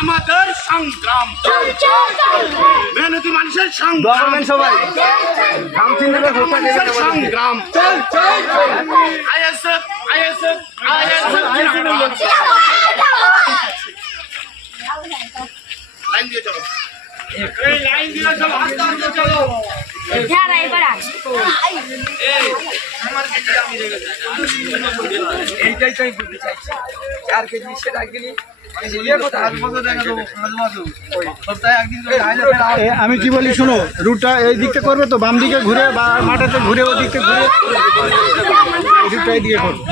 আমাদের সংগ্রাম মেহনতি মানুষের সংগ্রাম সবাই সংগ্রাম আইএসএফ আইএসএফ আইএসএফ লাইন দিয়ে চলো এই লাইন দিয়ে চলো আস্তে আস্তে চলো যারা এবার এই আমার কাছে আমি এইটাই তাই বলতে চাইছি 4 কেজি সেটা গেলি আমি কি বলি শুনো, রুটটা এই দিকটা করবে তো, বাম দিকে ঘুরে বা মাঠেতে ঘুরে ওই দিকটা ঘুরে রুটটা এই দিকে করবে।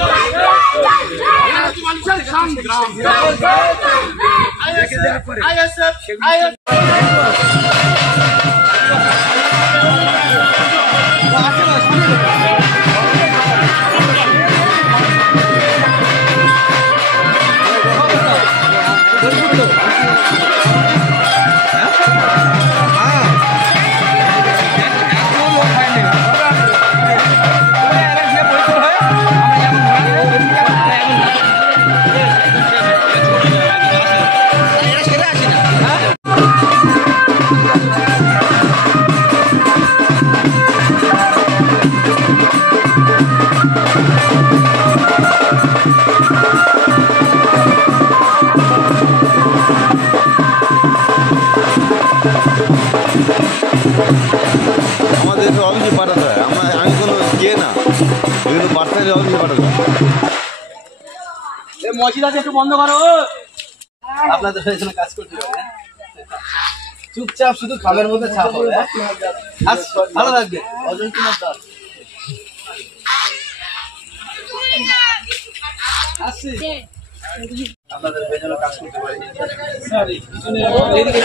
আমাদের অফিসে পাঠাতে হয়, আমি কোনো ইয়ে না, বিভিন্ন পার্সেলের অফিসে পাঠাতে হয়। মসজিদ আছে একটু বন্ধ করো, আপনাদের এখানে কাজ করতে হবে, চুপচাপ শুধু খামের মধ্যে ছাপ হবে। ভালো লাগবে অজন কুমার দাস আসছি, আপনাদের পেছনে কাজ করতে পারি। সরি পিছনে এদিকে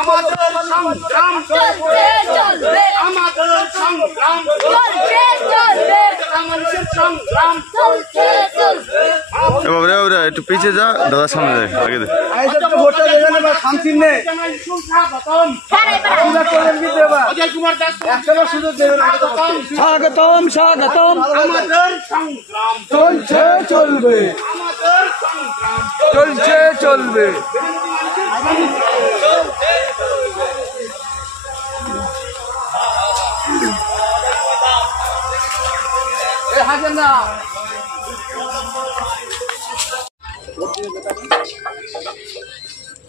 আমাদের সংগ্রাম চলবে চলবে, আমাদের সংগ্রাম চলবে চলবে, আমাদের সংগ্রাম চলবে চলবে। বাবরে বাবরে একটু পিছিয়ে যা, দাদার সামনে যায়, আগে দে। ভোটটা দেবেন এবার শান্তি নেই, অজয় কুমার দাস একটাবার সুযোগ দেবেন। স্বাগতম স্বাগতম, আমাদের সংগ্রাম চলছে চলবে, আমাদের সংগ্রাম চলছে চলবে। হাজার না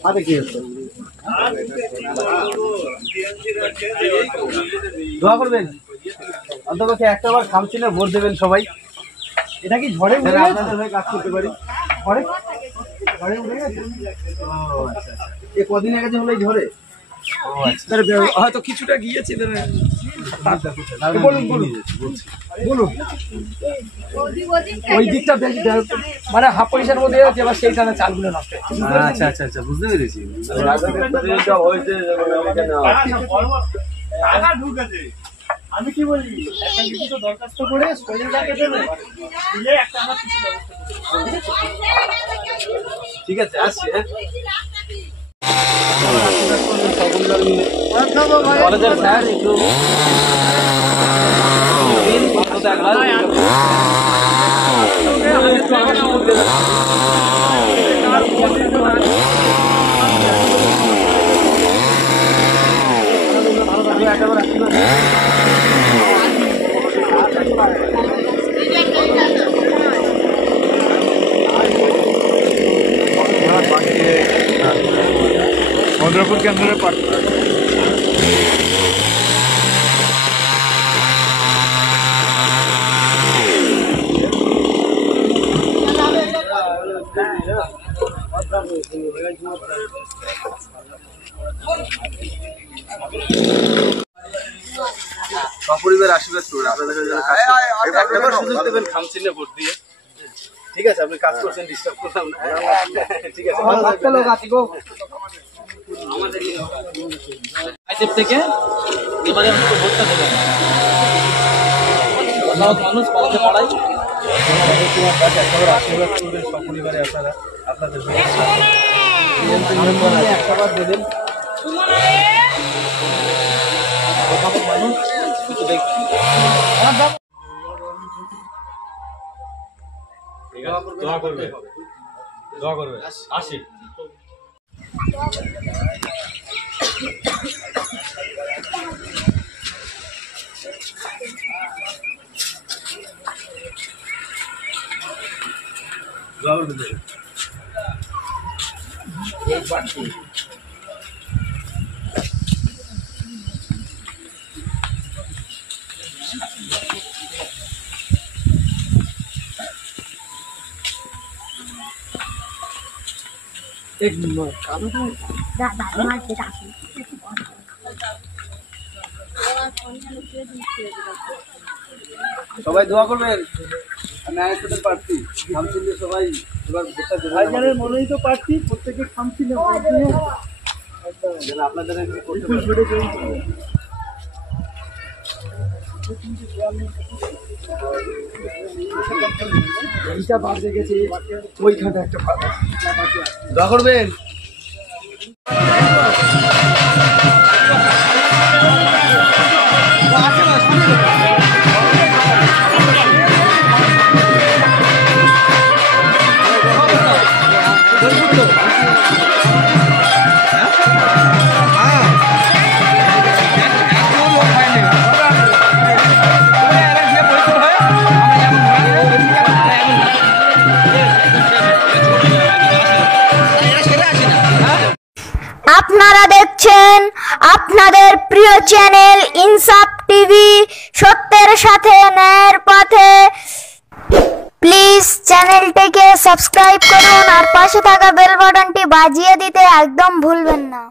আরে কি হচ্ছে, দোয়া করবেন অন্তপক্ষে একটাবার খামচিনে ভোট দেবেন সবাই। এটা কি ঝড়ে উড়ে আপনাদের হয়ে কাজ করতে পারি? ঝড়ে ঝড়ে উড়ে গেছে? ও আচ্ছা, এই কদিন আগে যে হলো এই ঝড়ে? ও আচ্ছা, হয়তো কিছুটা গিয়েছে। বলুন বলুন বলুন, ওই দিকটা মানে হাফ পয়সার মধ্যে আছে, এবার সেইখানে চালগুলো নষ্ট হয়েছে। আচ্ছা আচ্ছা আচ্ছা, বুঝতে পেরেছি। আমি কি বলি, একটা লিখিত দরখাস্ত করে শরীরটাকে দেবে, দিলে একটা আমরা কিছু ব্যবস্থা করব। ঠিক আছে, আসছি। কলেজের স্যার একটু মধুরাপুর কেন্দ্রের পাঠ সপরিবার আশীর্বাদ করুন, আপনাদের সুযোগ দেবেন খামচিনে ভোট দিয়ে। ঠিক আছে, আপনি কাজ করছেন, ডিস্টার্ব করলাম না। ঠিক আছে, আমাদের থেকে এবারে আমাকে ভোটটা দেবেন। মানুষ পালাতে পারাই আশীর্বাদ করবেন সপরিবারে, আপনারা আপনাদের একটা বার দেবেন। দোয়া করবে, দোয়া করবে। আসি। সবাই দোয়া করবেন। আমি আইএসএফের প্রার্থী খামচিলে সবাই এবার ভাইজানের মনেই তো প্রার্থী প্রত্যেকে খামচিলে আপনাদের এইটা বাজে গেছে ওইখানে একটা দোয়া করবেন। আপনারা দেখছেন আপনাদের প্রিয় চ্যানেল ইনসাফ টিভি, সত্যের সাথে ন্যায়ের পথে। প্লিজ চ্যানেলটিকে সাবস্ক্রাইব করুন আর পাশে থাকা বেল বাটনটি বাজিয়ে দিতে একদম ভুলবেন না।